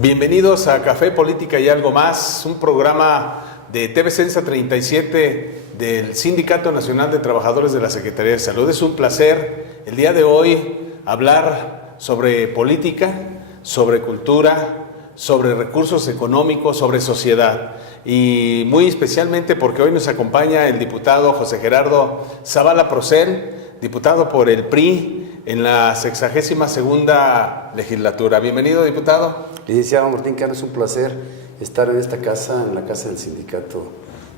Bienvenidos a Café, Política y Algo Más, un programa de TV Sensa 37 del Sindicato Nacional de Trabajadores de la Secretaría de Salud. Es un placer el día de hoy hablar sobre política, sobre cultura, sobre recursos económicos, sobre sociedad. Y muy especialmente porque hoy nos acompaña el diputado José Gerardo Zavala Procel, diputado por el PRI, en la 62ª legislatura. Bienvenido, diputado. Licenciado Martín Cano, es un placer estar en esta casa, en la casa del Sindicato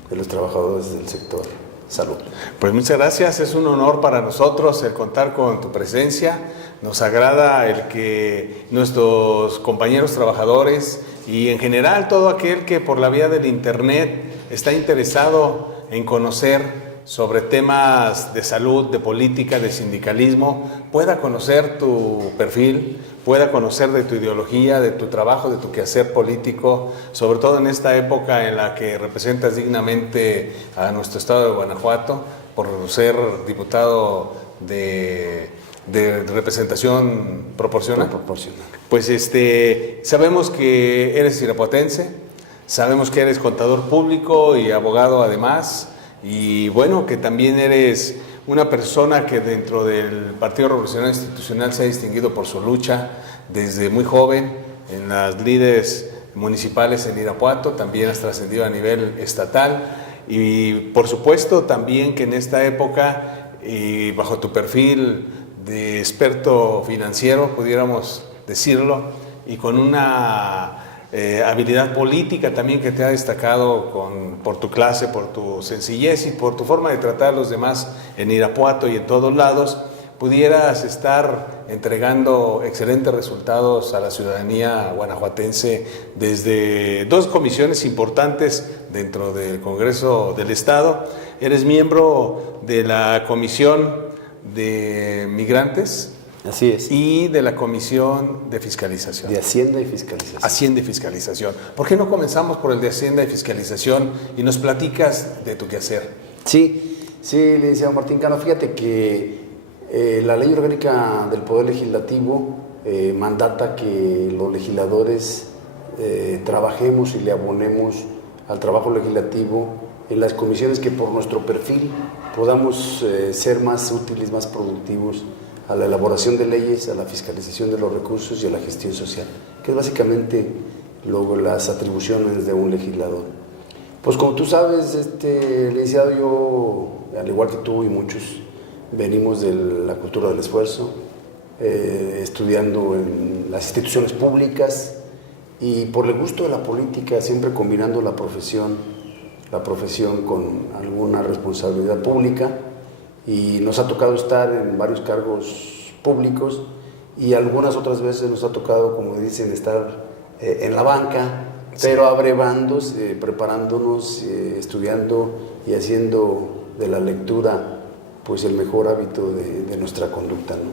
de los Trabajadores del Sector Salud. Pues muchas gracias, es un honor para nosotros el contar con tu presencia. Nos agrada el que nuestros compañeros trabajadores y en general todo aquel que por la vía del internet está interesado en conocer sobre temas de salud, de política, de sindicalismo, pueda conocer tu perfil, pueda conocer de tu ideología, de tu trabajo, de tu quehacer político, sobre todo en esta época en la que representas dignamente a nuestro estado de Guanajuato, por ser diputado de representación proporcional. Pues sabemos que eres irapuatense, sabemos que eres contador público y abogado además, y bueno, que también eres una persona que dentro del Partido Revolucionario Institucional se ha distinguido por su lucha desde muy joven en las lides municipales en Irapuato, también has trascendido a nivel estatal y por supuesto también que en esta época y bajo tu perfil de experto financiero, pudiéramos decirlo, y con una habilidad política también que te ha destacado por tu clase, por tu sencillez y por tu forma de tratar a los demás en Irapuato y en todos lados, pudieras estar entregando excelentes resultados a la ciudadanía guanajuatense desde dos comisiones importantes dentro del Congreso del Estado. Eres miembro de la Comisión de Migrantes. Así es. Y de la Comisión de Fiscalización. De Hacienda y Fiscalización. Hacienda y Fiscalización. ¿Por qué no comenzamos por el de Hacienda y Fiscalización y nos platicas de tu quehacer? Sí, licenciado Martín Cano, fíjate que la Ley Orgánica del Poder Legislativo mandata que los legisladores trabajemos y le abonemos al trabajo legislativo en las comisiones que por nuestro perfil podamos ser más útiles, más productivos a la elaboración de leyes, a la fiscalización de los recursos y a la gestión social, que es básicamente las atribuciones de un legislador. Pues como tú sabes, licenciado, yo, al igual que tú y muchos, venimos de la cultura del esfuerzo, estudiando en las instituciones públicas y por el gusto de la política, siempre combinando la profesión con alguna responsabilidad pública. Y nos ha tocado estar en varios cargos públicos y algunas otras veces nos ha tocado, como dicen, estar en la banca, sí, pero abrevándose, preparándonos, estudiando y haciendo de la lectura pues el mejor hábito de nuestra conducta, ¿no?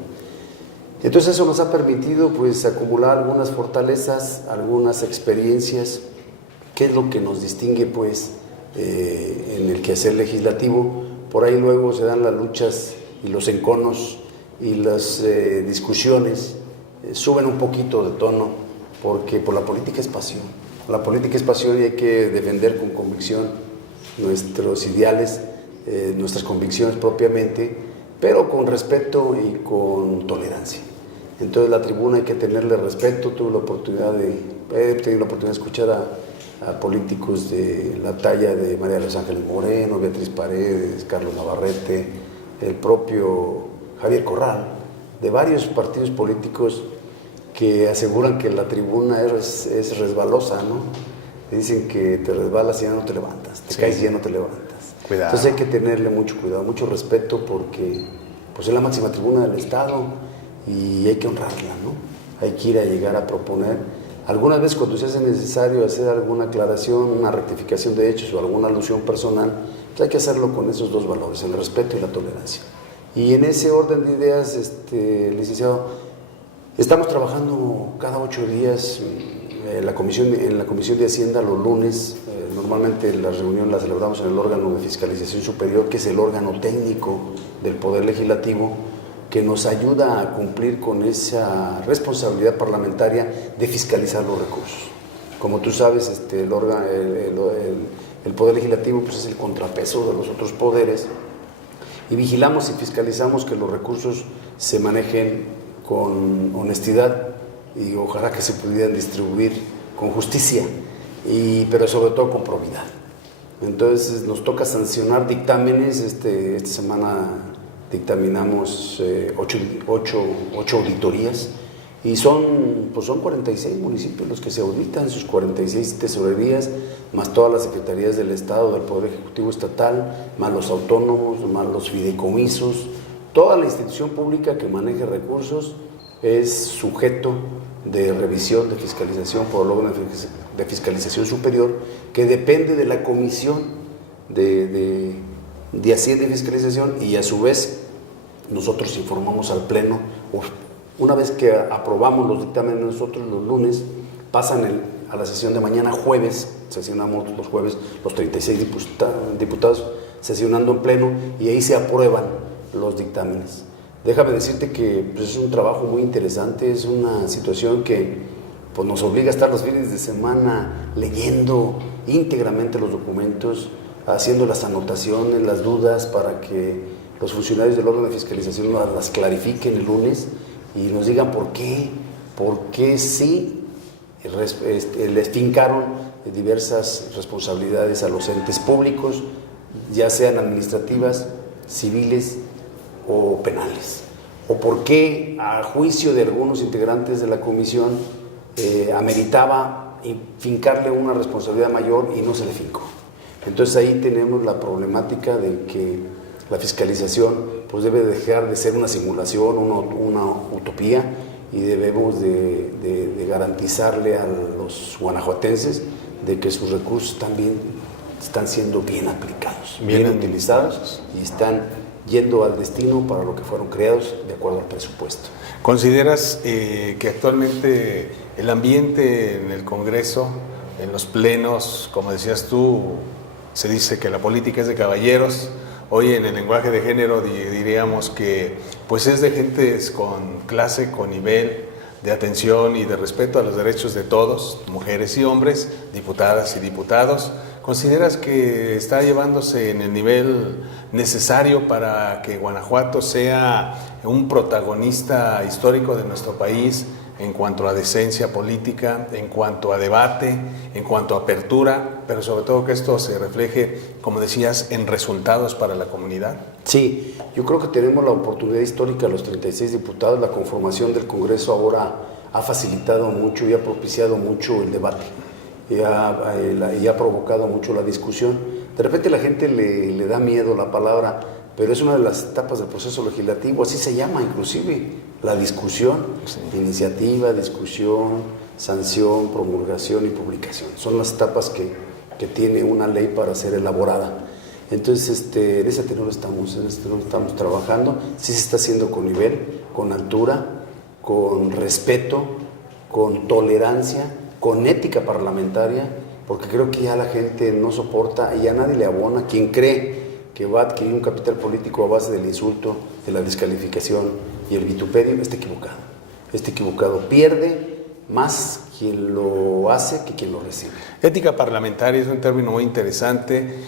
Entonces eso nos ha permitido pues acumular algunas fortalezas, algunas experiencias, que es lo que nos distingue pues en el quehacer legislativo. Por ahí luego se dan las luchas y los enconos y las discusiones suben un poquito de tono, porque por la política es pasión. La política es pasión y hay que defender con convicción nuestros ideales, nuestras convicciones propiamente, pero con respeto y con tolerancia. Entonces la tribuna hay que tenerle respeto. He tenido la oportunidad de escuchar a políticos de la talla de María de los Ángeles Moreno, Beatriz Paredes, Carlos Navarrete, el propio Javier Corral, de varios partidos políticos que aseguran que la tribuna es resbalosa, ¿no? Dicen que te resbalas y ya no te levantas, te caes y ya no te levantas. Cuidado. Entonces hay que tenerle mucho cuidado, mucho respeto, porque pues es la máxima tribuna del Estado y hay que honrarla, ¿no? Hay que ir a llegar a proponer. Algunas veces cuando se hace necesario hacer alguna aclaración, una rectificación de hechos o alguna alusión personal, pues hay que hacerlo con esos dos valores, el respeto y la tolerancia. Y en ese orden de ideas, licenciado, estamos trabajando cada 8 días en la Comisión de Hacienda los lunes. Normalmente la reunión la celebramos en el órgano de fiscalización superior, que es el órgano técnico del Poder Legislativo, que nos ayuda a cumplir con esa responsabilidad parlamentaria de fiscalizar los recursos. Como tú sabes, el Poder Legislativo pues, es el contrapeso de los otros poderes, y vigilamos y fiscalizamos que los recursos se manejen con honestidad y ojalá que se pudieran distribuir con justicia, pero sobre todo con probidad. Entonces nos toca sancionar dictámenes. Esta semana dictaminamos 8 auditorías y son 46 municipios los que se auditan, sus 46 tesorerías, más todas las secretarías del Estado, del Poder Ejecutivo Estatal, más los autónomos, más los fideicomisos. Toda la institución pública que maneje recursos es sujeto de revisión, de fiscalización por el órgano de fiscalización superior, que depende de la comisión de Hacienda y Fiscalización, y a su vez nosotros informamos al Pleno. Una vez que aprobamos los dictámenes nosotros los lunes, pasan a la sesión de mañana jueves, sesionamos los jueves los 36 diputados sesionando en Pleno, y ahí se aprueban los dictámenes. Déjame decirte que pues, es un trabajo muy interesante, es una situación que pues, nos obliga a estar los fines de semana leyendo íntegramente los documentos, haciendo las anotaciones, las dudas, para que los funcionarios del órgano de fiscalización las clarifiquen el lunes y nos digan por qué sí les fincaron diversas responsabilidades a los entes públicos, ya sean administrativas, civiles o penales, o por qué a juicio de algunos integrantes de la comisión ameritaba fincarle una responsabilidad mayor y no se le fincó. Entonces ahí tenemos la problemática de que la fiscalización pues debe dejar de ser una simulación, una utopía, y debemos de garantizarle a los guanajuatenses de que sus recursos están siendo bien aplicados, bien utilizados, y están yendo al destino para lo que fueron creados de acuerdo al presupuesto. ¿Consideras que actualmente el ambiente en el Congreso, en los plenos, como decías tú, se dice que la política es de caballeros? Hoy en el lenguaje de género diríamos que pues es de gentes con clase, con nivel de atención y de respeto a los derechos de todos, mujeres y hombres, diputadas y diputados. ¿Consideras que está llevándose en el nivel necesario para que Guanajuato sea un protagonista histórico de nuestro país en cuanto a decencia política, en cuanto a debate, en cuanto a apertura, pero sobre todo que esto se refleje, como decías, en resultados para la comunidad? Sí, yo creo que tenemos la oportunidad histórica, los 36 diputados. La conformación del Congreso ahora ha facilitado mucho y ha propiciado mucho el debate. Y ha provocado mucho la discusión. De repente la gente le da miedo la palabra, pero es una de las etapas del proceso legislativo, así se llama inclusive, la discusión, sí. Iniciativa, discusión, sanción, promulgación y publicación. Son las etapas que tiene una ley para ser elaborada. Entonces, en ese tenor estamos trabajando. Sí se está haciendo con nivel, con altura, con respeto, con tolerancia, con ética parlamentaria, porque creo que ya la gente no soporta y a nadie le abona. Quien cree que va a adquirir un capital político a base del insulto, de la descalificación y el vituperio, está equivocado. Está equivocado. Pierde más quien lo hace que quien lo recibe. Ética parlamentaria es un término muy interesante.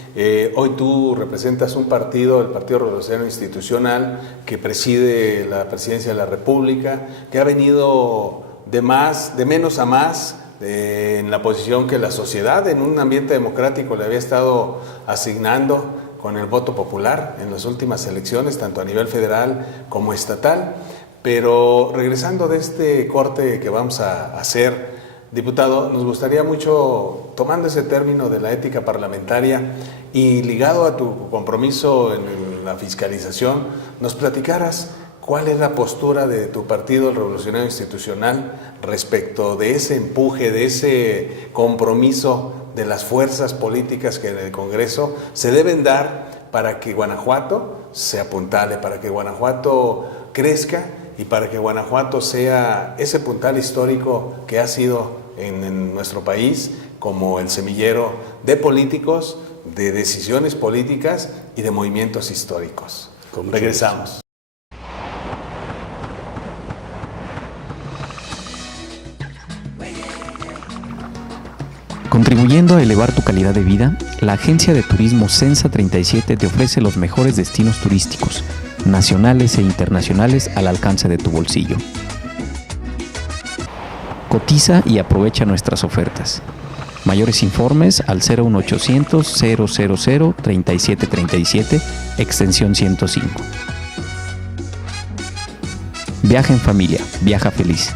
Hoy tú representas un partido, el Partido Revolucionario Institucional, que preside la Presidencia de la República, que ha venido de menos a más, en la posición que la sociedad en un ambiente democrático le había estado asignando con el voto popular en las últimas elecciones, tanto a nivel federal como estatal. Pero regresando de este corte que vamos a hacer, diputado, nos gustaría mucho, tomando ese término de la ética parlamentaria y ligado a tu compromiso en la fiscalización, nos platicaras cuál es la postura de tu Partido Revolucionario Institucional respecto de ese empuje, de ese compromiso de las fuerzas políticas que en el Congreso se deben dar para que Guanajuato se apuntale, para que Guanajuato crezca y para que Guanajuato sea ese puntal histórico que ha sido en nuestro país como el semillero de políticos, de decisiones políticas y de movimientos históricos. Regresamos. Contribuyendo a elevar tu calidad de vida, la agencia de turismo Censa 37 te ofrece los mejores destinos turísticos, nacionales e internacionales al alcance de tu bolsillo. Cotiza y aprovecha nuestras ofertas. Mayores informes al 01800 000 3737, extensión 105. Viaja en familia, viaja feliz.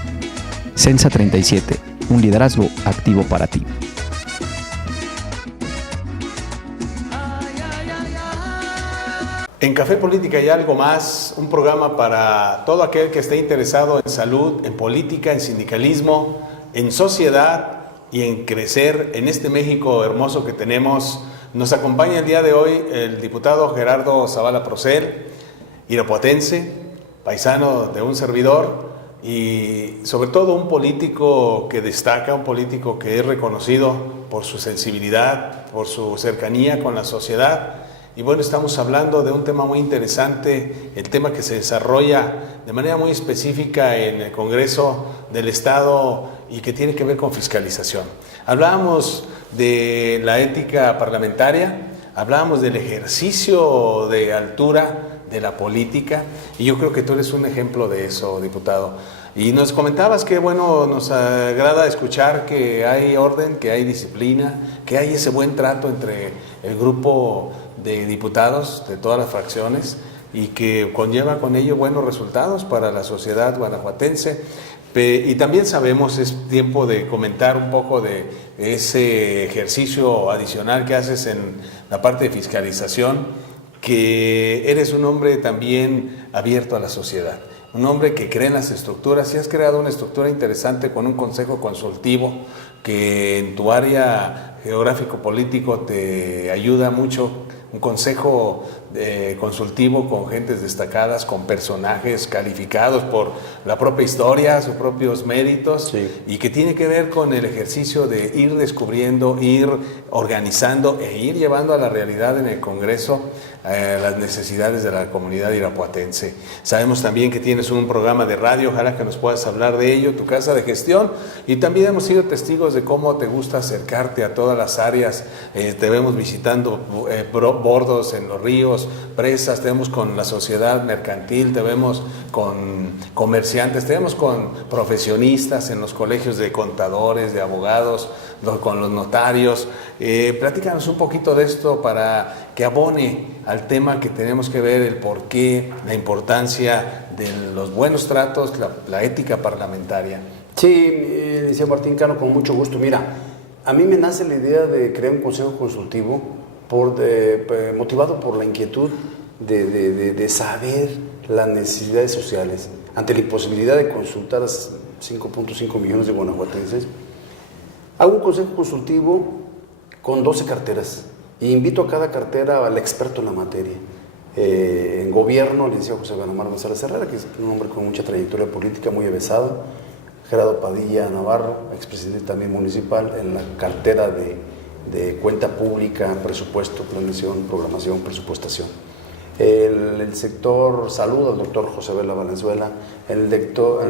Censa 37, un liderazgo activo para ti. En Café Política y algo más, un programa para todo aquel que esté interesado en salud, en política, en sindicalismo, en sociedad y en crecer en este México hermoso que tenemos. Nos acompaña el día de hoy el diputado Gerardo Zavala Procel, irapuatense, paisano de un servidor y sobre todo un político que destaca, un político que es reconocido por su sensibilidad, por su cercanía con la sociedad. Y bueno, estamos hablando de un tema muy interesante, el tema que se desarrolla de manera muy específica en el Congreso del Estado y que tiene que ver con fiscalización. Hablábamos de la ética parlamentaria, hablábamos del ejercicio de altura de la política y yo creo que tú eres un ejemplo de eso, diputado. Y nos comentabas que, bueno, nos agrada escuchar que hay orden, que hay disciplina, que hay ese buen trato entre el grupo de diputados de todas las fracciones y que conlleva con ello buenos resultados para la sociedad guanajuatense. Y también sabemos, es tiempo de comentar un poco de ese ejercicio adicional que haces en la parte de fiscalización, que eres un hombre también abierto a la sociedad, un hombre que cree en las estructuras y has creado una estructura interesante con un consejo consultivo que en tu área geográfico-político te ayuda mucho, un consejo consultivo con gentes destacadas, con personajes calificados por la propia historia, sus propios méritos, sí, y que tiene que ver con el ejercicio de ir descubriendo, ir organizando e ir llevando a la realidad en el Congreso las necesidades de la comunidad irapuatense. Sabemos también que tienes un programa de radio, ojalá que nos puedas hablar de ello, tu casa de gestión, y también hemos sido testigos de cómo te gusta acercarte a todas las áreas. Te vemos visitando bordos en los ríos, presas, te vemos con la sociedad mercantil, te vemos con comerciantes, te vemos con profesionistas en los colegios de contadores, de abogados, con los notarios. Platícanos un poquito de esto para que abone al tema que tenemos que ver, el porqué, la importancia de los buenos tratos, la ética parlamentaria. Sí, licenciado Martín Cano, con mucho gusto. Mira, a mí me nace la idea de crear un consejo consultivo motivado por la inquietud de saber las necesidades sociales. Ante la imposibilidad de consultar a 5.5 millones de guanajuatenses, hago un consejo consultivo con 12 carteras e invito a cada cartera al experto en la materia. En gobierno, el licenciado José Omar González Herrera, que es un hombre con mucha trayectoria política, muy avesado. Gerardo Padilla Navarro, expresidente también municipal, en la cartera de cuenta pública, presupuesto, planeación, programación, presupuestación. El sector salud, el doctor José Vela Valenzuela, el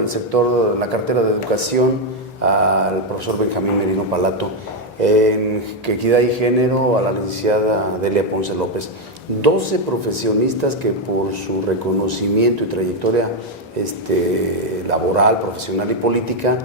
sector, la cartera de educación, al profesor Benjamín Merino Palato, en equidad y género, a la licenciada Delia Ponce López. 12 profesionistas que por su reconocimiento y trayectoria laboral, profesional y política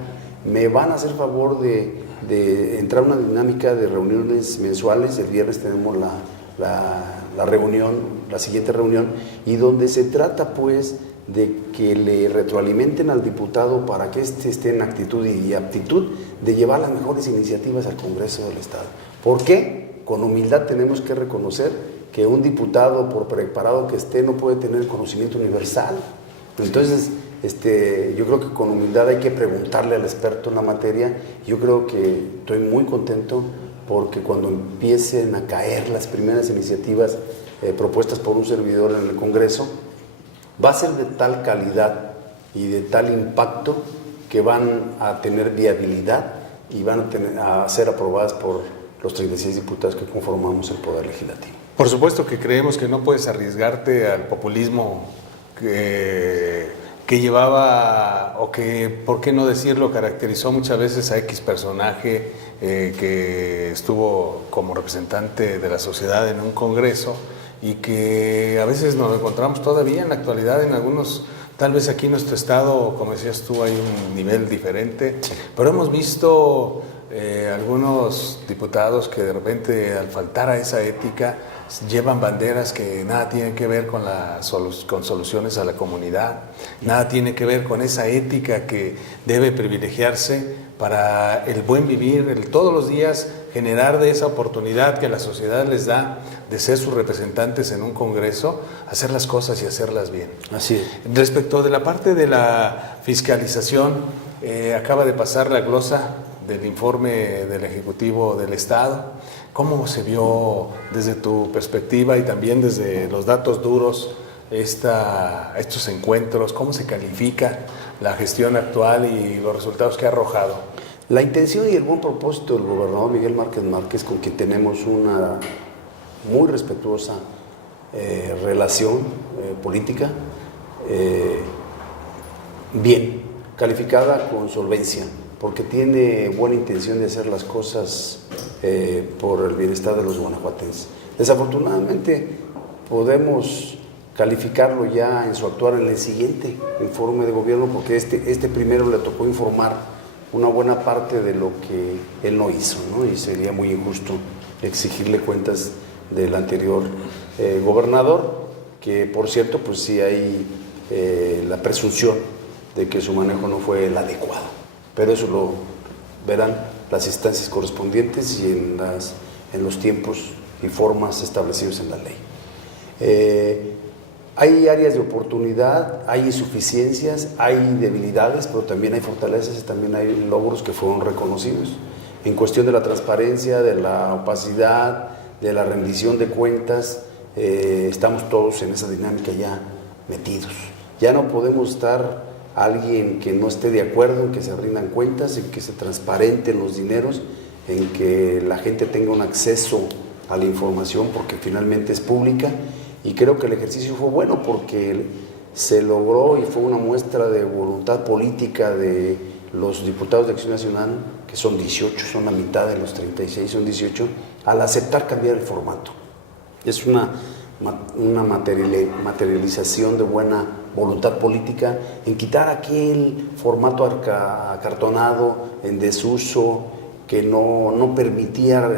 me van a hacer favor de entrar a una dinámica de reuniones mensuales. El viernes tenemos la reunión, la siguiente reunión, y donde se trata pues de que le retroalimenten al diputado para que esté en actitud y aptitud de llevar las mejores iniciativas al Congreso del Estado. ¿Por qué? Con humildad tenemos que reconocer que un diputado, por preparado que esté, no puede tener el conocimiento universal. Entonces, yo creo que con humildad hay que preguntarle al experto en la materia. Yo creo que estoy muy contento porque cuando empiecen a caer las primeras iniciativas propuestas por un servidor en el Congreso, va a ser de tal calidad y de tal impacto que van a tener viabilidad y van a ser aprobadas por los 36 diputados que conformamos el Poder Legislativo. Por supuesto que creemos que no puedes arriesgarte al populismo que llevaba, o que, por qué no decirlo, caracterizó muchas veces a X personaje que estuvo como representante de la sociedad en un congreso y que a veces nos encontramos todavía en la actualidad en algunos, tal vez aquí en nuestro estado, como decías tú, hay un nivel diferente, pero hemos visto algunos diputados que de repente al faltar a esa ética llevan banderas que nada tienen que ver con con soluciones a la comunidad, nada tiene que ver con esa ética que debe privilegiarse para el buen vivir, el todos los días generar de esa oportunidad que la sociedad les da de ser sus representantes en un congreso, hacer las cosas y hacerlas bien. Así es. Respecto de la parte de la fiscalización, acaba de pasar la glosa del informe del Ejecutivo del Estado. ¿Cómo se vio desde tu perspectiva y también desde los datos duros estos encuentros? ¿Cómo se califica la gestión actual y los resultados que ha arrojado? La intención y el buen propósito del gobernador Miguel Márquez Márquez, con quien tenemos una muy respetuosa relación política, bien, calificada con solvencia, porque tiene buena intención de hacer las cosas por el bienestar de los guanajuatenses. Desafortunadamente podemos calificarlo ya en su actuar en el siguiente informe de gobierno, porque este primero le tocó informar una buena parte de lo que él no hizo, ¿no? Y sería muy injusto exigirle cuentas del anterior gobernador, que por cierto pues sí hay la presunción de que su manejo no fue el adecuado, pero eso lo verán las instancias correspondientes y en los tiempos y formas establecidos en la ley. Hay áreas de oportunidad, hay insuficiencias, hay debilidades, pero también hay fortalezas y también hay logros que fueron reconocidos. En cuestión de la transparencia, de la opacidad, de la rendición de cuentas, estamos todos en esa dinámica ya metidos. Ya no podemos estar alguien que no esté de acuerdo en que se rindan cuentas, en que se transparenten los dineros, en que la gente tenga un acceso a la información porque finalmente es pública, y creo que el ejercicio fue bueno porque se logró y fue una muestra de voluntad política de los diputados de Acción Nacional, que son 18, son la mitad de los 36, son 18, al aceptar cambiar el formato. Es una materialización de buena voluntad política en quitar aquel formato acartonado, en desuso, que no permitía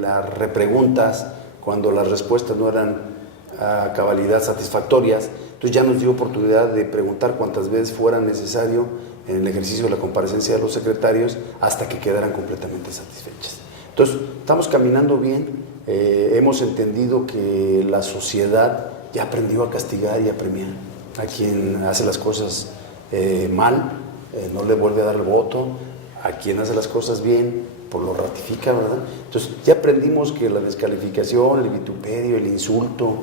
las repreguntas cuando las respuestas no eran a cabalidad satisfactorias. Entonces ya nos dio oportunidad de preguntar cuantas veces fuera necesario en el ejercicio de la comparecencia de los secretarios hasta que quedaran completamente satisfechas. Entonces estamos caminando bien, hemos entendido que la sociedad ya aprendió a castigar y a premiar a quien hace las cosas mal, no le vuelve a dar el voto, a quien hace las cosas bien, pues lo ratifica, ¿verdad? Entonces ya aprendimos que la descalificación, el vituperio, el insulto,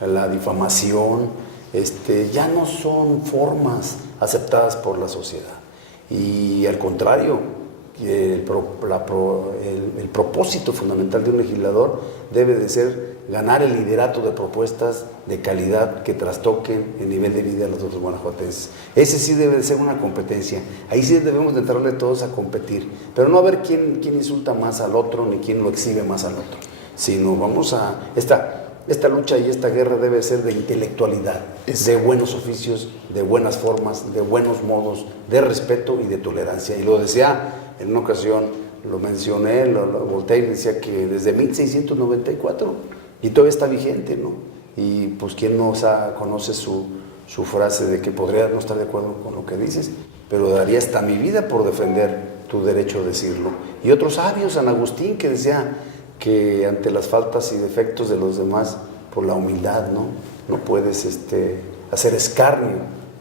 la difamación, ya no son formas aceptadas por la sociedad. Y al contrario, el propósito fundamental de un legislador debe de ser ganar el liderato de propuestas de calidad que trastoquen el nivel de vida de los otros guanajuatenses. Ese sí debe de ser una competencia. Ahí sí debemos de entrarle todos a competir, pero no a ver quién insulta más al otro ni quién lo exhibe más al otro, sino vamos a... Esta lucha y esta guerra debe ser de intelectualidad, de buenos oficios, de buenas formas, de buenos modos, de respeto y de tolerancia. Y lo decía en una ocasión, lo mencioné, lo Voltaire decía que desde 1694, y todavía está vigente, ¿no? Y pues quién no conoce su frase de que podría no estar de acuerdo con lo que dices, pero daría hasta mi vida por defender tu derecho a decirlo. Y otros sabios, San Agustín, que decía que ante las faltas y defectos de los demás, por la humildad, no puedes hacer escarnio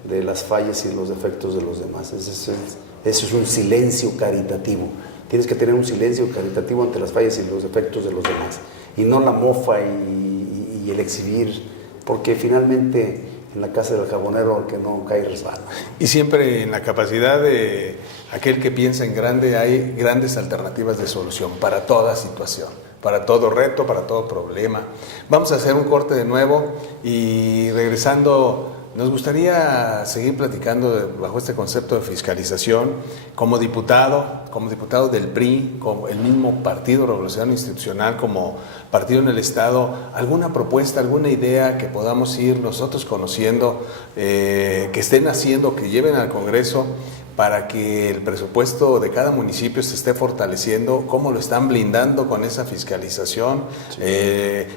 de las fallas y los defectos de los demás. Eso es un silencio caritativo. Tienes que tener un silencio caritativo ante las fallas y los defectos de los demás, y no la mofa y el exhibir, porque finalmente en la casa del jabonero el que no cae resbala. Y siempre en la capacidad de aquel que piensa en grande hay grandes alternativas de solución para toda situación, para todo reto, para todo problema. Vamos a hacer un corte de nuevo y regresando nos gustaría seguir platicando bajo este concepto de fiscalización como diputado del PRI, como el mismo Partido Revolucionario Institucional, como partido en el Estado, alguna propuesta, alguna idea que podamos ir nosotros conociendo, que estén haciendo, que lleven al Congreso, para que el presupuesto de cada municipio se esté fortaleciendo, cómo lo están blindando con esa fiscalización,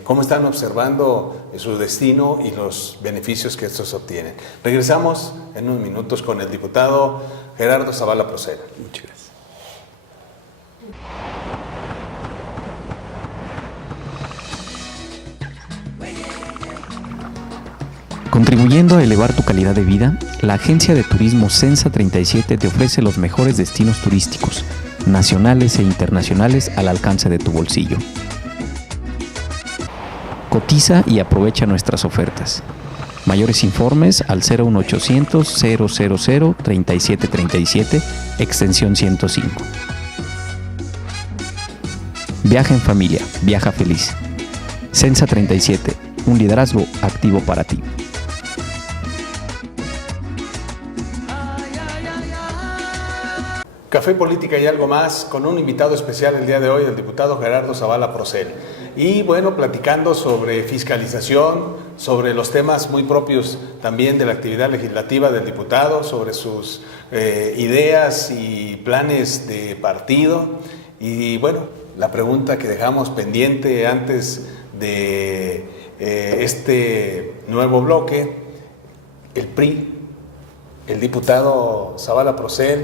cómo están observando su destino y los beneficios que estos obtienen. Regresamos en unos minutos con el diputado Gerardo Zavala Procera. Muchas gracias. Contribuyendo a elevar tu calidad de vida, la agencia de turismo Sensa 37 te ofrece los mejores destinos turísticos, nacionales e internacionales al alcance de tu bolsillo. Cotiza y aprovecha nuestras ofertas. Mayores informes al 01800 000 3737, extensión 105. Viaja en familia, viaja feliz. Sensa 37, un liderazgo activo para ti. Café, política y algo más, con un invitado especial el día de hoy, el diputado Gerardo Zavala Procera. Y bueno, platicando sobre fiscalización, sobre los temas muy propios también de la actividad legislativa del diputado, sobre sus ideas y planes de partido. Y bueno, la pregunta que dejamos pendiente antes de este nuevo bloque, el PRI, el diputado Zavala Procera,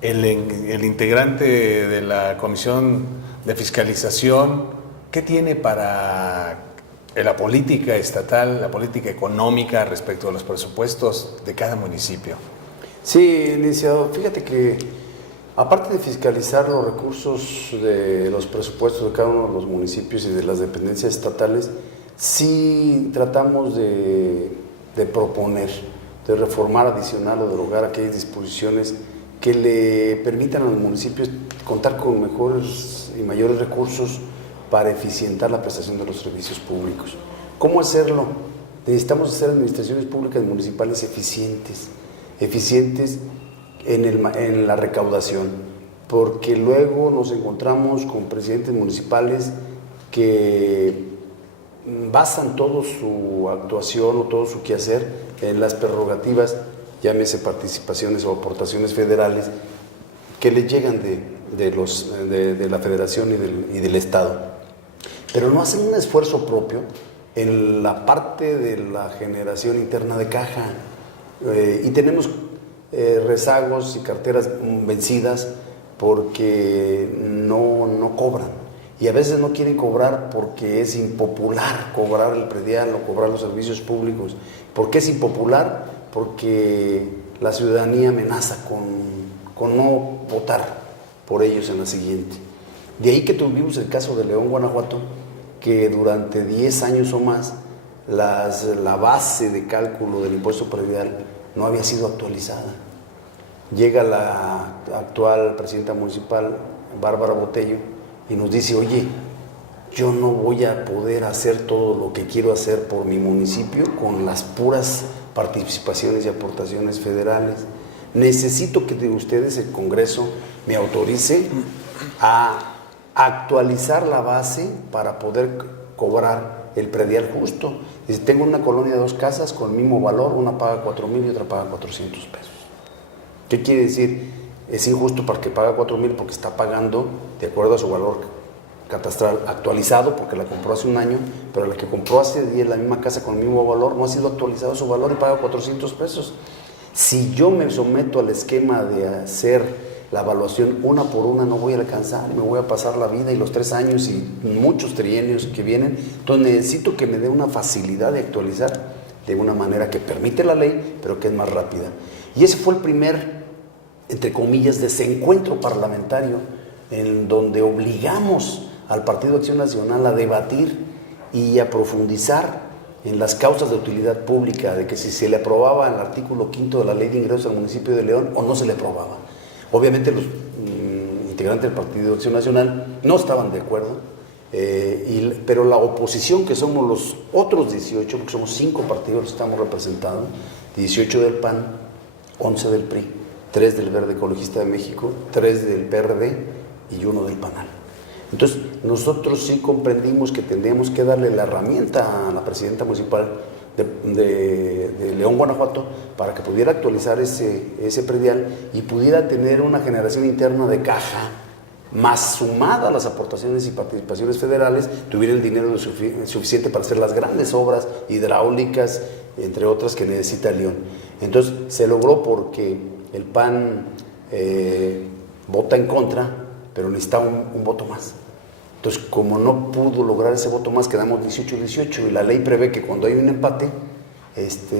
el integrante de la Comisión de Fiscalización, ¿qué tiene para la política estatal, la política económica respecto a los presupuestos de cada municipio? Sí, licenciado, fíjate que aparte de fiscalizar los recursos de los presupuestos de cada uno de los municipios y de las dependencias estatales, sí tratamos de proponer, de reformar, adicionar o derogar aquellas disposiciones que le permitan a los municipios contar con mejores y mayores recursos para eficientar la prestación de los servicios públicos. ¿Cómo hacerlo? Necesitamos hacer administraciones públicas municipales eficientes en la recaudación, porque luego nos encontramos con presidentes municipales que basan toda su actuación o todo su quehacer en las prerrogativas, llámese participaciones o aportaciones federales, que les llegan de la Federación y del Estado. Pero no hacen un esfuerzo propio en la parte de la generación interna de caja. Y tenemos rezagos y carteras vencidas porque no cobran. Y a veces no quieren cobrar porque es impopular cobrar el predial o cobrar los servicios públicos. ¿Por qué es impopular? Porque la ciudadanía amenaza con no votar por ellos en la siguiente. De ahí que tuvimos el caso de León, Guanajuato, que durante 10 años o más la base de cálculo del impuesto predial no había sido actualizada. Llega la actual presidenta municipal, Bárbara Botello, y nos dice: oye, yo no voy a poder hacer todo lo que quiero hacer por mi municipio con las puras participaciones y aportaciones federales. Necesito que de ustedes, el Congreso, me autorice a actualizar la base para poder cobrar el predial justo. Dice: tengo una colonia de 2 casas con el mismo valor, una paga 4,000 y otra paga 400 pesos. ¿Qué quiere decir? Es injusto para el que paga 4,000 porque está pagando de acuerdo a su valor catastral actualizado, porque la compró hace un año, pero la que compró hace 10 la misma casa con el mismo valor no ha sido actualizado su valor y paga 400 pesos. Si yo me someto al esquema de hacer la evaluación una por una, no voy a alcanzar, me voy a pasar la vida y los 3 años y muchos trienios que vienen. Entonces necesito que me dé una facilidad de actualizar de una manera que permite la ley, pero que es más rápida. Y ese fue el primer, entre comillas, desencuentro parlamentario en donde obligamos al Partido de Acción Nacional a debatir y a profundizar en las causas de utilidad pública, de que si se le aprobaba el artículo 5 de la Ley de Ingresos al municipio de León o no se le aprobaba. Obviamente los integrantes del Partido de Acción Nacional no estaban de acuerdo Pero la oposición, que somos los otros 18, porque somos 5 partidos que estamos representados, 18 del PAN, 11 del PRI, 3 del Verde Ecologista de México, 3 del PRD y 1 del PANAL. Entonces, nosotros sí comprendimos que teníamos que darle la herramienta a la presidenta municipal de León, Guanajuato, para que pudiera actualizar ese predial y pudiera tener una generación interna de caja más sumada a las aportaciones y participaciones federales, tuviera el dinero suficiente para hacer las grandes obras hidráulicas, entre otras que necesita León. Entonces se logró porque el PAN vota en contra, pero necesitaba un voto más. Entonces, como no pudo lograr ese voto más, quedamos 18-18 y la ley prevé que cuando hay un empate,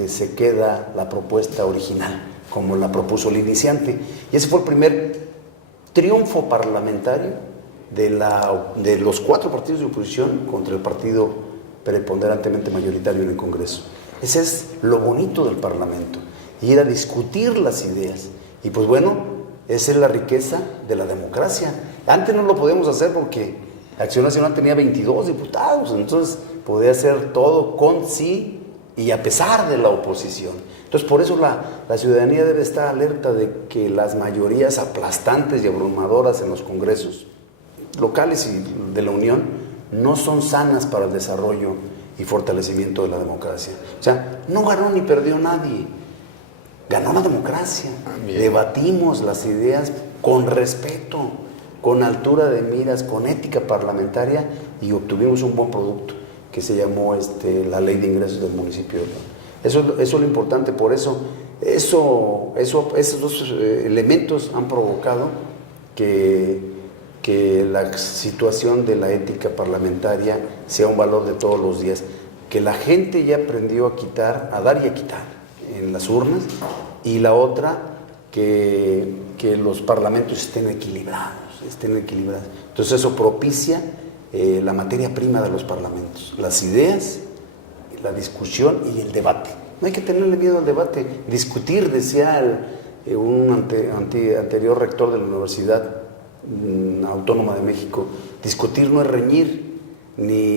se queda la propuesta original, como la propuso el iniciante. Y ese fue el primer triunfo parlamentario de los 4 partidos de oposición contra el partido preponderantemente mayoritario en el Congreso. Ese es lo bonito del Parlamento, ir a discutir las ideas. Y pues bueno, esa es la riqueza de la democracia. Antes no lo podíamos hacer porque Acción Nacional tenía 22 diputados, entonces podía hacer todo con sí y a pesar de la oposición. Entonces, por eso la ciudadanía debe estar alerta de que las mayorías aplastantes y abrumadoras en los congresos locales y de la Unión no son sanas para el desarrollo y fortalecimiento de la democracia. O sea, no ganó ni perdió nadie, ganó la democracia. Debatimos las ideas con respeto, con altura de miras, con ética parlamentaria y obtuvimos un buen producto que se llamó la Ley de Ingresos del Municipio de León. Eso es lo importante, por eso esos dos elementos han provocado que la situación de la ética parlamentaria sea un valor de todos los días, que la gente ya aprendió a dar y a quitar en las urnas, y la otra, que los parlamentos estén equilibrados. Entonces eso propicia la materia prima de los parlamentos, las ideas, la discusión y el debate. No hay que tenerle miedo al debate. Discutir, decía un anterior rector de la Universidad Autónoma de México, discutir no es reñir, ni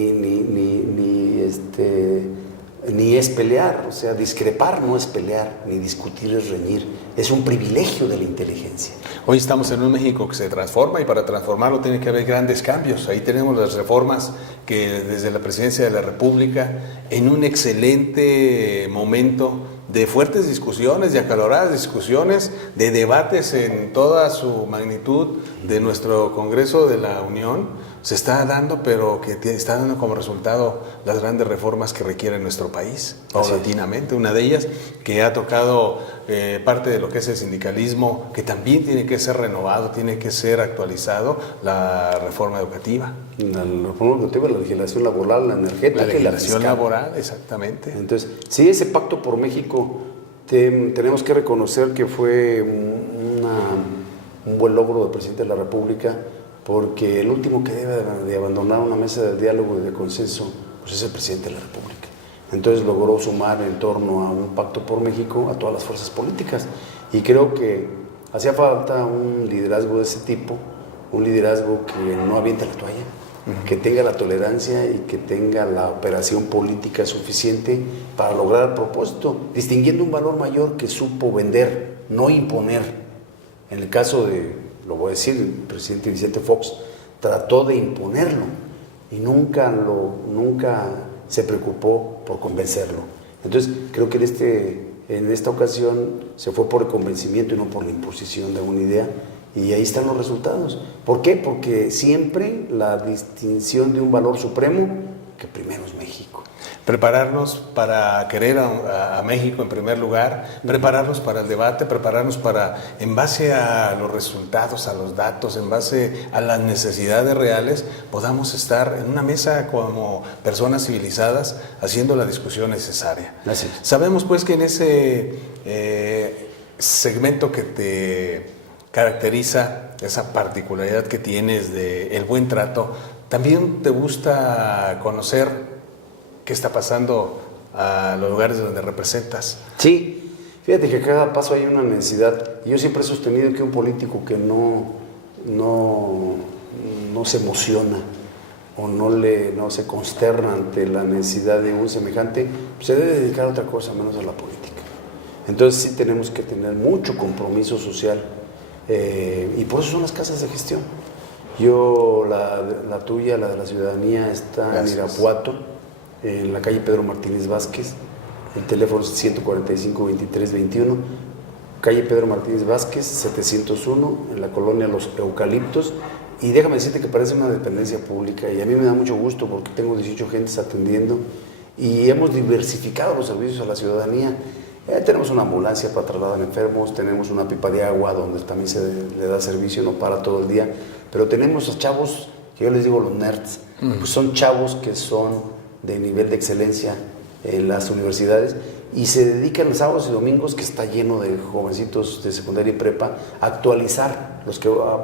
es pelear. O sea, discrepar no es pelear, ni discutir es reñir. Es un privilegio de la inteligencia. Hoy estamos en un México que se transforma y para transformarlo tiene que haber grandes cambios. Ahí tenemos las reformas que desde la Presidencia de la República, en un excelente momento de fuertes discusiones, de acaloradas discusiones, de debates en toda su magnitud de nuestro Congreso de la Unión, se está dando, pero que está dando como resultado las grandes reformas que requiere nuestro país, paulatinamente. Una de ellas que ha tocado parte de lo que es el sindicalismo, que también tiene que ser renovado, tiene que ser actualizado, la reforma educativa. La reforma educativa, la legislación laboral, la energética, la legislación laboral, exactamente. Entonces, sí, ese Pacto por México tenemos que reconocer que fue un buen logro del presidente de la República, porque el último que debe de abandonar una mesa de diálogo y de consenso pues es el presidente de la República. Entonces logró sumar en torno a un Pacto por México a todas las fuerzas políticas, y creo que hacía falta un liderazgo de ese tipo, un liderazgo que no aviente la toalla, que tenga la tolerancia y que tenga la operación política suficiente para lograr el propósito, distinguiendo un valor mayor que supo vender, no imponer. En el caso de, lo voy a decir, el presidente Vicente Fox trató de imponerlo y nunca se preocupó por convencerlo. Entonces creo que en esta ocasión se fue por el convencimiento y no por la imposición de una idea, y ahí están los resultados. ¿Por qué? Porque siempre la distinción de un valor supremo, que primero es México. Prepararnos para querer a México en primer lugar, prepararnos para el debate, prepararnos para, en base a los resultados, a los datos, en base a las necesidades reales, podamos estar en una mesa como personas civilizadas haciendo la discusión necesaria. Gracias. Sabemos pues que en ese segmento que te caracteriza, esa particularidad que tienes de el buen trato, también te gusta conocer qué está pasando a los lugares donde representas. Sí, fíjate que a cada paso hay una necesidad. Y yo siempre he sostenido que un político que no se emociona o no se consterna ante la necesidad de un semejante, pues se debe dedicar a otra cosa menos a la política. Entonces sí tenemos que tener mucho compromiso social y por eso son las casas de gestión. Yo, la tuya, la de la ciudadanía, está Gracias. En Irapuato, en la calle Pedro Martínez Vázquez, el teléfono es 145-2321, calle Pedro Martínez Vázquez, 701, en la colonia Los Eucaliptos, y déjame decirte que parece una dependencia pública, y a mí me da mucho gusto porque tengo 18 gentes atendiendo, y hemos diversificado los servicios a la ciudadanía. Tenemos una ambulancia para trasladar enfermos, tenemos una pipa de agua donde también se le da servicio, no para todo el día, pero tenemos a chavos, que yo les digo los nerds, pues son chavos que son de nivel de excelencia en las universidades y se dedican los sábados y domingos, que está lleno de jovencitos de secundaria y prepa, a actualizar,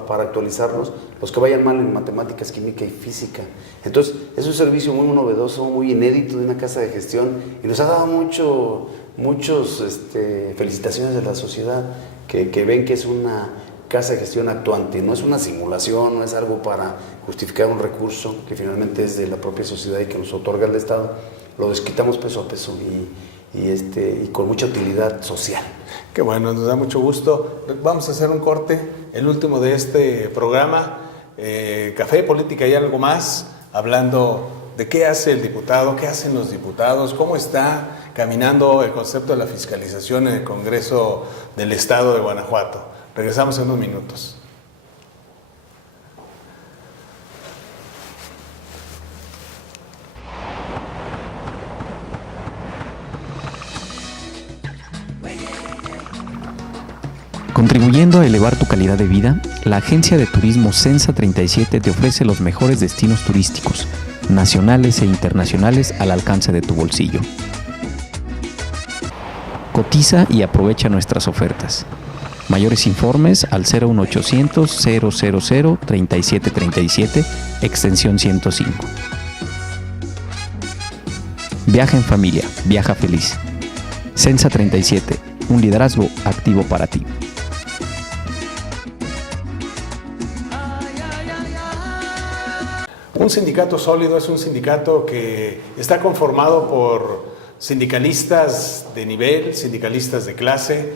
para actualizarlos, los que vayan mal en matemáticas, química y física. Entonces, es un servicio muy novedoso, muy inédito de una casa de gestión y nos ha dado muchos felicitaciones de la sociedad que ven que es una casa de gestión actuante, no es una simulación, no es algo para justificar un recurso que finalmente es de la propia sociedad y que nos otorga el Estado, lo desquitamos peso a peso y con mucha utilidad social. Qué bueno, nos da mucho gusto. Vamos a hacer un corte, el último de este programa, Café, Política y algo más, hablando de qué hace el diputado, qué hacen los diputados, cómo está caminando el concepto de la fiscalización en el Congreso del Estado de Guanajuato. Regresamos en unos minutos. Contribuyendo a elevar tu calidad de vida, la agencia de turismo Sensa 37 te ofrece los mejores destinos turísticos, nacionales e internacionales al alcance de tu bolsillo. Cotiza y aprovecha nuestras ofertas. Mayores informes al 01800 000 3737, extensión 105. Viaja en familia, viaja feliz. Sensa 37, un liderazgo activo para ti. Un sindicato sólido es un sindicato que está conformado por sindicalistas de nivel, sindicalistas de clase,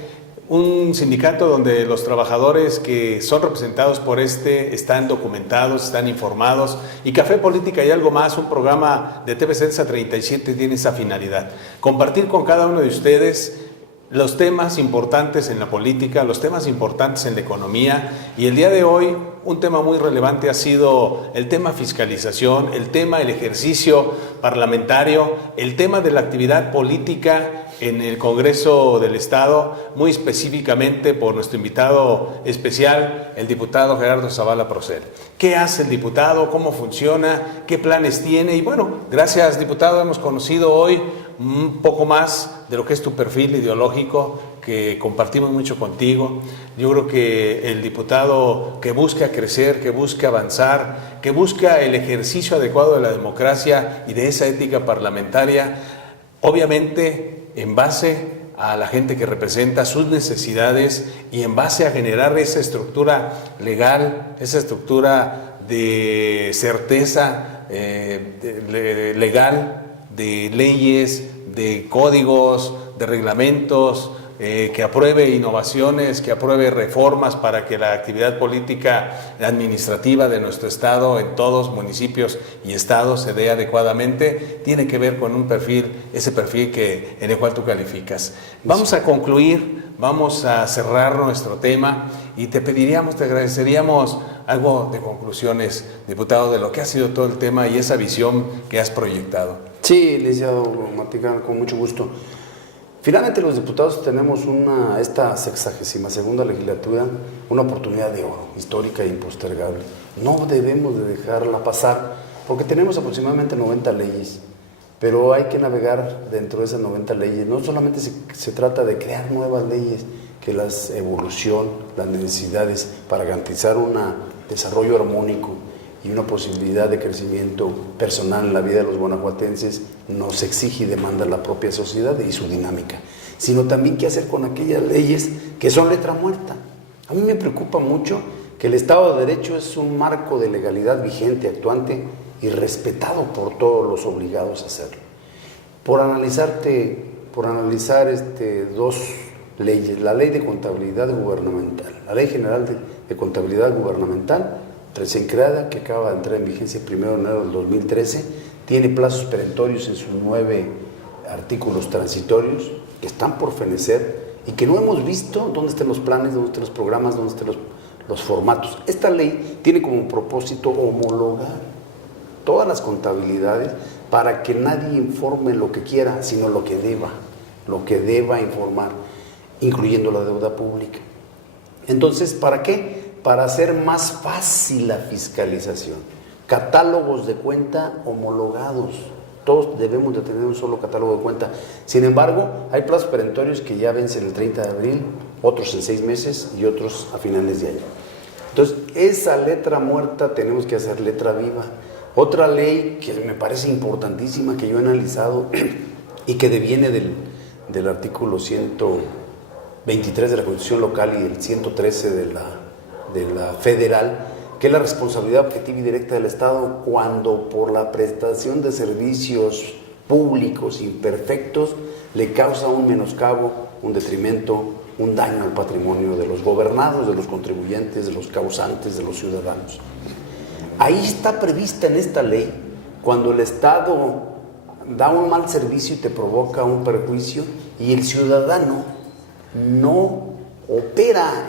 un sindicato donde los trabajadores que son representados por están documentados, están informados, y Café, Política y algo más, un programa de TV Sensa 37 tiene esa finalidad, compartir con cada uno de ustedes los temas importantes en la política, los temas importantes en la economía, y el día de hoy un tema muy relevante ha sido el tema fiscalización, el ejercicio parlamentario, el tema de la actividad política en el Congreso del Estado, muy específicamente por nuestro invitado especial, el diputado Gerardo Zavala Procel. ¿Qué hace el diputado? ¿Cómo funciona? ¿Qué planes tiene? Y bueno, gracias, diputado, hemos conocido hoy un poco más de lo que es tu perfil ideológico, que compartimos mucho contigo. Yo creo que el diputado que busca crecer, que busca avanzar, que busca el ejercicio adecuado de la democracia y de esa ética parlamentaria, obviamente en base a la gente que representa, sus necesidades, y en base a generar esa estructura legal, esa estructura de certeza legal, de leyes, de códigos, de reglamentos, que apruebe innovaciones, que apruebe reformas para que la actividad política administrativa de nuestro estado en todos municipios y estados se dé adecuadamente, tiene que ver con un perfil, ese perfil en el cual tú calificas. Vamos a concluir, vamos a cerrar nuestro tema y te agradeceríamos algo de conclusiones, diputado, de lo que ha sido todo el tema y esa visión que has proyectado. Sí, licenciado Maticán, con mucho gusto. Finalmente los diputados tenemos esta 62ª legislatura, una oportunidad de oro, histórica e impostergable. No debemos de dejarla pasar, porque tenemos aproximadamente 90 leyes, pero hay que navegar dentro de esas 90 leyes. No solamente se trata de crear nuevas leyes, que las evolución, las necesidades para garantizar un desarrollo armónico y una posibilidad de crecimiento personal en la vida de los guanajuatenses nos exige y demanda la propia sociedad y su dinámica, sino también qué hacer con aquellas leyes que son letra muerta. A mí me preocupa mucho que el Estado de Derecho es un marco de legalidad vigente, actuante, y respetado por todos los obligados a hacerlo. Por analizar dos leyes, la Ley de Contabilidad Gubernamental, la Ley General de Contabilidad Gubernamental, recién creada, que acaba de entrar en vigencia el 1 de enero del 2013, tiene plazos perentorios en sus 9 artículos transitorios que están por fenecer y que no hemos visto dónde están los planes, dónde están los programas, dónde están los formatos. Esta ley tiene como propósito homologar todas las contabilidades para que nadie informe lo que quiera, sino lo que deba informar, incluyendo la deuda pública. Entonces, ¿para qué? Para hacer más fácil la fiscalización. Catálogos de cuenta homologados. Todos debemos de tener un solo catálogo de cuenta. Sin embargo, hay plazos perentorios que ya vencen el 30 de abril, otros en 6 meses y otros a finales de año. Entonces, esa letra muerta tenemos que hacer letra viva. Otra ley que me parece importantísima, que yo he analizado y que deviene del artículo 123 de la Constitución local y el 113 de la federal, que es la responsabilidad objetiva y directa del Estado cuando por la prestación de servicios públicos imperfectos le causa un menoscabo, un detrimento, un daño al patrimonio de los gobernados, de los contribuyentes, de los causantes, de los ciudadanos. Ahí está prevista en esta ley, cuando el Estado da un mal servicio y te provoca un perjuicio y el ciudadano no opera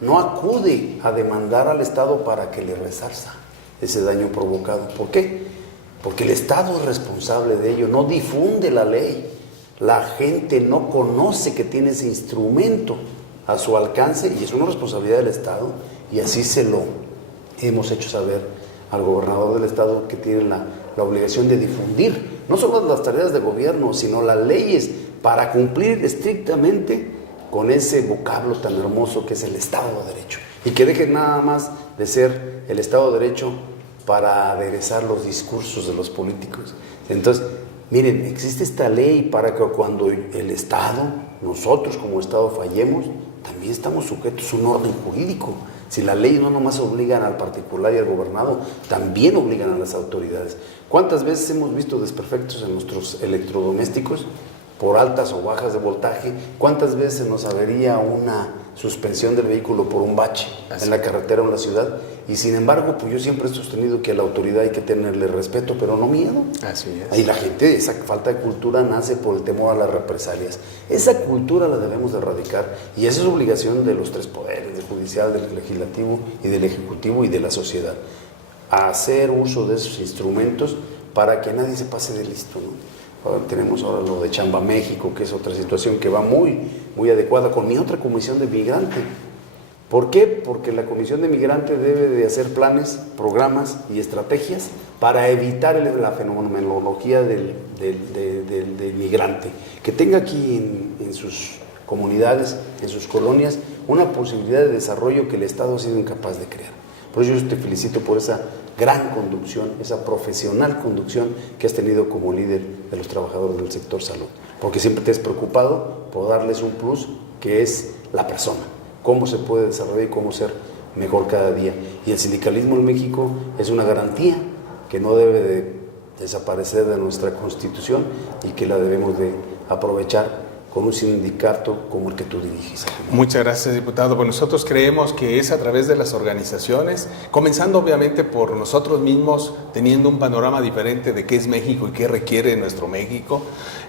no acude a demandar al Estado para que le resarza ese daño provocado. ¿Por qué? Porque el Estado es responsable de ello, no difunde la ley. La gente no conoce que tiene ese instrumento a su alcance y es una responsabilidad del Estado, y así se lo hemos hecho saber al gobernador del Estado, que tiene la obligación de difundir no solo las tareas de gobierno, sino las leyes para cumplir estrictamente con ese vocablo tan hermoso que es el Estado de Derecho, y que deje nada más de ser el Estado de Derecho para aderezar los discursos de los políticos. Entonces, miren, existe esta ley para que cuando el Estado, nosotros como Estado fallemos, también estamos sujetos a un orden jurídico. Si las leyes no nomás obligan al particular y al gobernado, también obligan a las autoridades. ¿Cuántas veces hemos visto desperfectos en nuestros electrodomésticos por altas o bajas de voltaje? ¿Cuántas veces se nos avería una suspensión del vehículo por un bache en la carretera o en la ciudad? Y sin embargo, pues yo siempre he sostenido que a la autoridad hay que tenerle respeto, pero no miedo. Así es. Y la gente, esa falta de cultura nace por el temor a las represalias. Esa cultura la debemos de erradicar, y esa es obligación de los 3 poderes, del judicial, del legislativo y del ejecutivo y de la sociedad, a hacer uso de esos instrumentos para que nadie se pase de listo, ¿no? Tenemos ahora lo de Chamba México, que es otra situación que va muy, muy adecuada con mi otra comisión de migrante. ¿Por qué? Porque la comisión de migrante debe de hacer planes, programas y estrategias para evitar la fenomenología del migrante, que tenga aquí en sus comunidades, en sus colonias, una posibilidad de desarrollo que el Estado ha sido incapaz de crear. Por eso yo te felicito por esa gran conducción, esa profesional conducción que has tenido como líder de los trabajadores del sector salud, porque siempre te has preocupado por darles un plus, que es la persona, cómo se puede desarrollar y cómo ser mejor cada día. Y el sindicalismo en México es una garantía que no debe de desaparecer de nuestra Constitución y que la debemos de aprovechar con un sindicato como el que tú diriges. Muchas gracias, diputado. Pues nosotros creemos que es a través de las organizaciones, comenzando obviamente por nosotros mismos, teniendo un panorama diferente de qué es México y qué requiere nuestro México,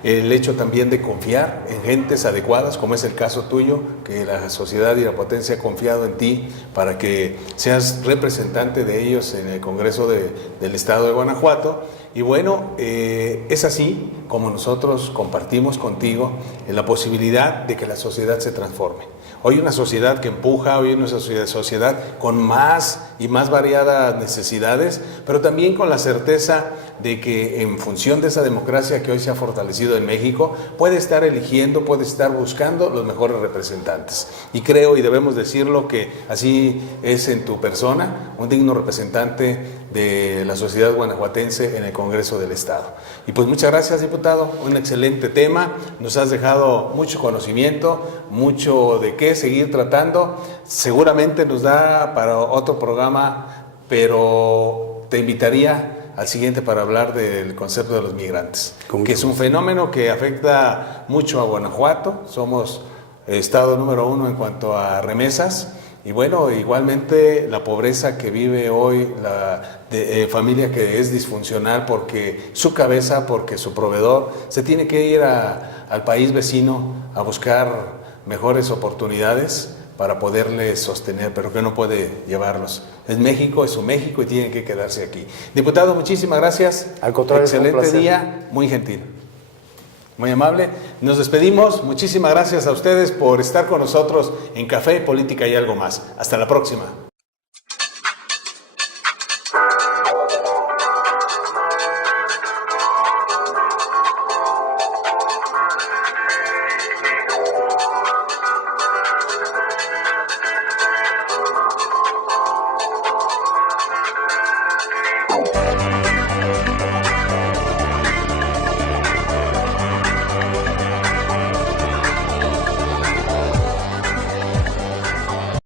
el hecho también de confiar en gentes adecuadas, como es el caso tuyo, que la sociedad irapuatense ha confiado en ti para que seas representante de ellos en el Congreso del Estado de Guanajuato. Y bueno, es así como nosotros compartimos contigo la posibilidad de que la sociedad se transforme. Hoy una sociedad que empuja, hoy una sociedad con más y más variadas necesidades, pero también con la certeza de que en función de esa democracia que hoy se ha fortalecido en México, puede estar eligiendo, puede estar buscando los mejores representantes. Y creo, y debemos decirlo, que así es en tu persona, un digno representante de la sociedad guanajuatense en el Congreso del Estado. Y pues muchas gracias, diputado, un excelente tema, nos has dejado mucho conocimiento, mucho de qué seguir tratando, seguramente nos da para otro programa, pero te invitaría al siguiente para hablar del concepto de los migrantes, ¿Cómo? que es un fenómeno que afecta mucho a Guanajuato. Somos estado número 1 en cuanto a remesas. Y bueno, igualmente la pobreza que vive hoy la familia que es disfuncional porque su cabeza, porque su proveedor se tiene que ir al país vecino a buscar mejores oportunidades para poderles sostener, pero que no puede llevarlos. Es México, es su México y tienen que quedarse aquí. Diputado, muchísimas gracias. Al contrario, excelente día, muy gentil. Muy amable. Nos despedimos. Muchísimas gracias a ustedes por estar con nosotros en Café, Política y Algo Más. Hasta la próxima.